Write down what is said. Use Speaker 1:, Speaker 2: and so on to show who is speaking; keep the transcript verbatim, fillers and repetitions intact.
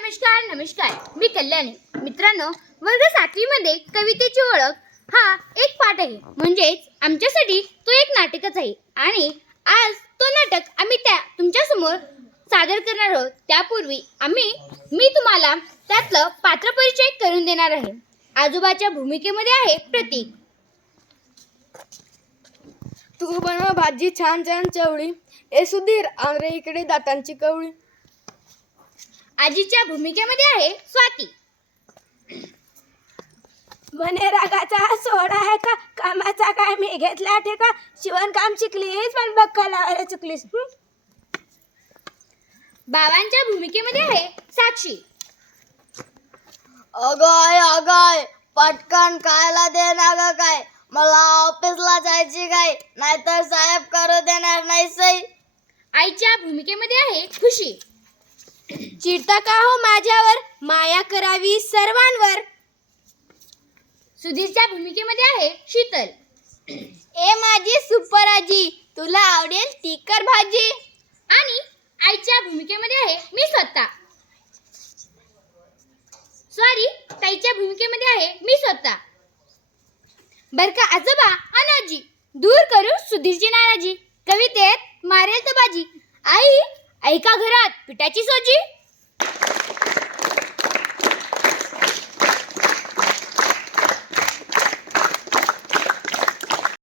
Speaker 1: नमस्कार नमस्कार मी कल्याणी. मित्रांनो, वर्ग सातवी मध्ये कवितेची ओळख हा एक पाठ आहे, म्हणजेच आमच्यासाठी तो एक नाटकच आहे. आणि आज तो नाटक आम्ही त्या तुमच्या समोर सादर करणार आहोत. त्यापूर्वी आम्ही मी तुम्हाला त्यातलं पात्र परिचय करून देणार आहे. आजोबाच्या भूमिकेमध्ये आहे प्रतीक.
Speaker 2: तू बनव भाजी छान छान चवळी, ए सुधीर आंग्रे इकडे दातांची कवळी.
Speaker 1: आजीच्या भूमिकेमध्ये आहे स्वाती.
Speaker 2: म्हणे रागाचा सोडा आहे का, कामाचा काय मी घेतला ठेका, शिवणकाम शिकलीस पण बक्का लावायला चुकलीस.
Speaker 1: बाबांच्या भूमिकेमध्ये आहे साक्षी.
Speaker 3: अगय अगय पटकन खायला दे ना ग, काय मला ऑफिसला जायची काय, नाहीतर साहेब करू देणार नाही सई.
Speaker 1: आईच्या भूमिकेमध्ये आहे खुशी.
Speaker 2: चिडता का हो माझ्यावर, माया करावी सर्वांवर.
Speaker 1: सुधीरच्या भूमिकेमध्ये आहे शीतल.
Speaker 2: ए माझी सुपर आजी, तुला आवडेल ती कर भाजी.
Speaker 1: आणि आईच्या भूमिकेमध्ये आहे मी स्वतः. सॉरी, ताईच्या भूमिकेमध्ये आहे मी स्वतः. बर का आजोबा आणि आजी, दूर करू सुधीरची नाराजी, कवितेत मारेल तो बाजी. आई ऐका घरात पिठाची सोजी.